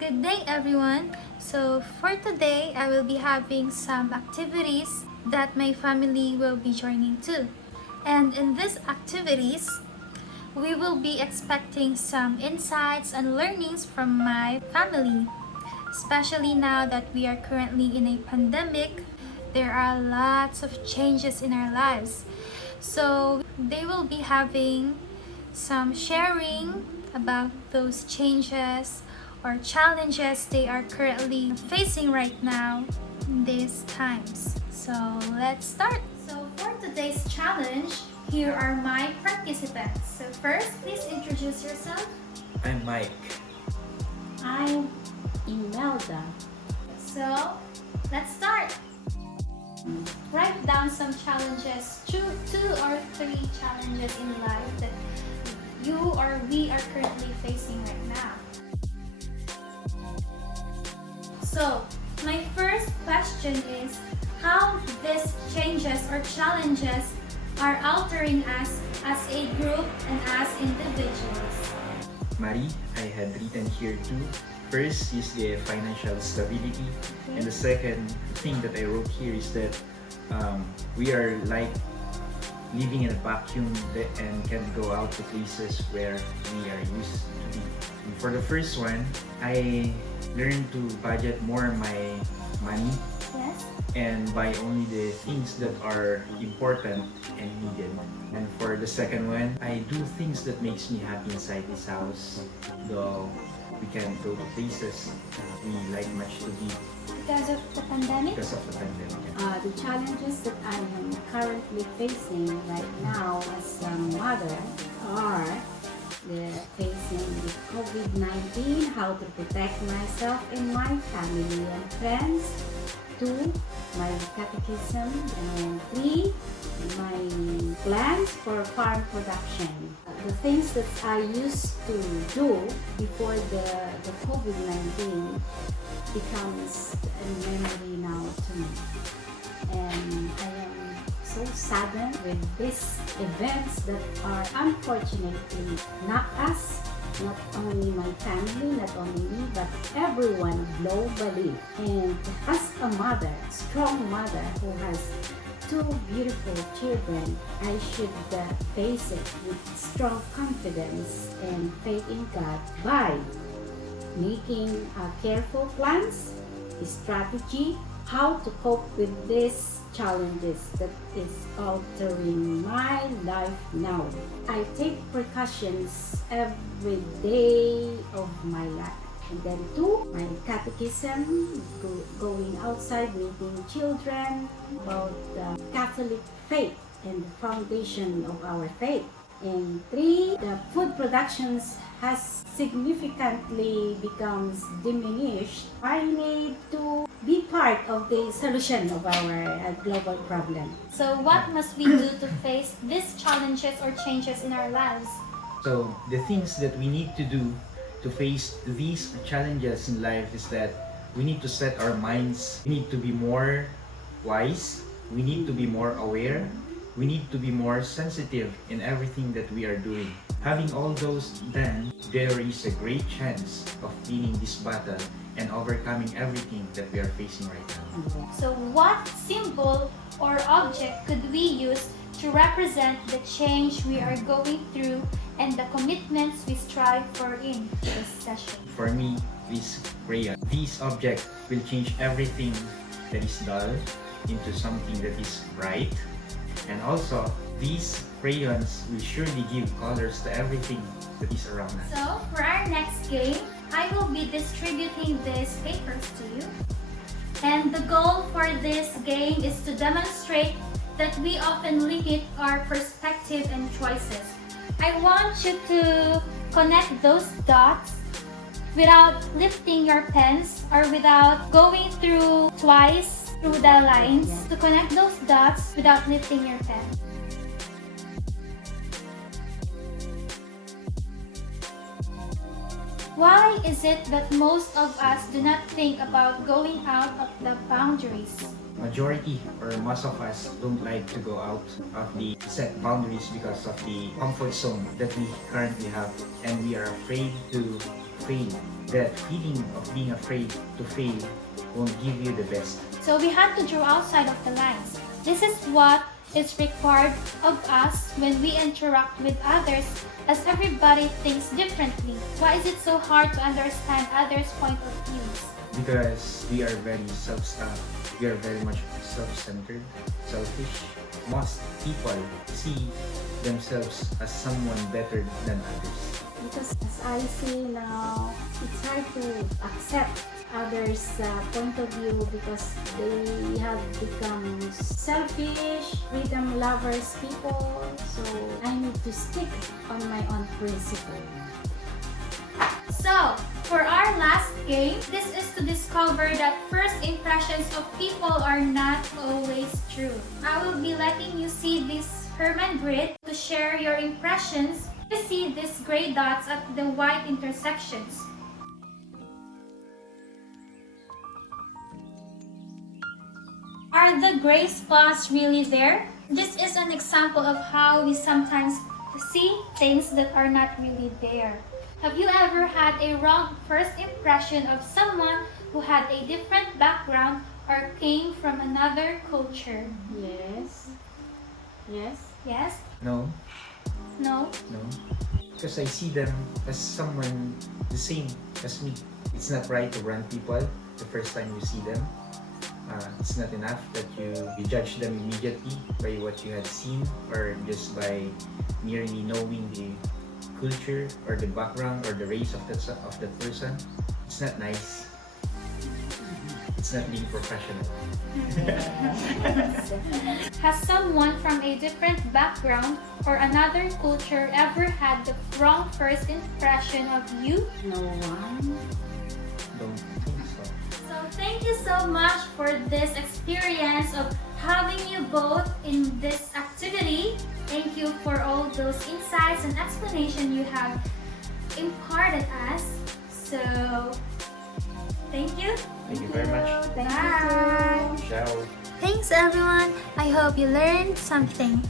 Good day, everyone. So, for today, I will be having some activities that my family will be joining too. And in these activities, we will be expecting some insights and learnings from my family. Especially now that we are currently in a pandemic, there are lots of changes in our lives. So, they will be having some sharing about those changes or challenges they are currently facing right now in these times. So let's start. So for today's challenge, here are my participants. So first, please introduce yourself. I'm Mike. I'm Imelda. So let's start. Write down some challenges, two or three challenges in life that you or we are currently facing right now. So, my first question is how these changes or challenges are altering us as a group and as individuals. Marie, I had written here too. First is the financial stability, and the second thing that I wrote here is that we are like living in a vacuum and can go out to places where we are used to be. And for the first one, I learned to budget more my money Yes? and buy only the things that are important and needed. And for the second one, I do things that makes me happy inside this house, though we can go to places we like much to be Because of the pandemic? because of the pandemic. The challenges that I am currently facing right now as a mother are facing the COVID-19, how to protect myself and my family and friends. 2. My catechism. And 3. My plans for farm production. The things that I used to do before the COVID-19 becomes a memory now to me. And I am so saddened with these events that are unfortunately not us, not only my family, not only me, but everyone globally. And as a mother, strong mother who has 2 beautiful children, I should face it with strong confidence and faith in God by making careful plans, strategy, how to cope with these challenges that is altering my life now. I take precautions every day of my life. And then 2, my catechism, going outside, meeting children about the Catholic faith and the foundation of our faith. And 3, the food productions has significantly becomes diminished. I need to be part of the solution of our global problem. So, what must we do to face these challenges or changes in our lives? So the things that we need to do to face these challenges in life is that we need to set our minds, we need to be more wise, we need to be more aware, we need to be more sensitive in everything that we are doing. Having all those done, there is a great chance of winning this battle and overcoming everything that we are facing right now. So, what symbol or object could we use to represent the change we are going through and the commitments we strive for in this session? For me, this crayon, this object will change everything that is dull into something that is bright. And also, these crayons will surely give colors to everything that is around us. So, for our next game, I will be distributing these papers to you. And the goal for this game is to demonstrate that we often limit our perspective and choices. I want you to connect those dots without lifting your pens or without going through twice through the lines. To connect those dots without lifting your pen. Why is it that most of us do not think about going out of the boundaries? Majority or most of us don't like to go out of the set boundaries because of the comfort zone that we currently have, and we are afraid to fail. That feeling of being afraid to fail won't give you the best. So we had to draw outside of the lines. This is what is required of us when we interact with others, as everybody thinks differently. Why is it so hard to understand others' point of views? Because we are very we are very much self-centered, selfish. Most people see themselves as someone better than others. Because as I see now, it's hard to accept others' point of view because they have become selfish, freedom lovers people. So I need to stick on my own principle. So, for our last game, this is to discover that first impressions of people are not always true. I will be letting you see this Herman grid to share your impressions. You see these gray dots at the white intersections. Are the gray spots really there? This is an example of how we sometimes see things that are not really there. Have you ever had a wrong first impression of someone who had a different background or came from another culture? Yes. Yes. Yes? No, No? no. Because I see them as someone the same as me. It's not right to run people the first time you see them. It's not enough that you judge them immediately by what you had seen or just by merely knowing the culture or the background or the race of that person. It's not nice. It's not being professional. Has someone from a different background or another culture ever had the wrong first impression of you? No one. Don't think so. So thank you so much for this experience of having you both in this activity. Thank you for all those insights and explanation you have imparted us. So thank you. Thank you very much. Thank Bye. you too. Ciao. Thanks everyone. I hope you learned something.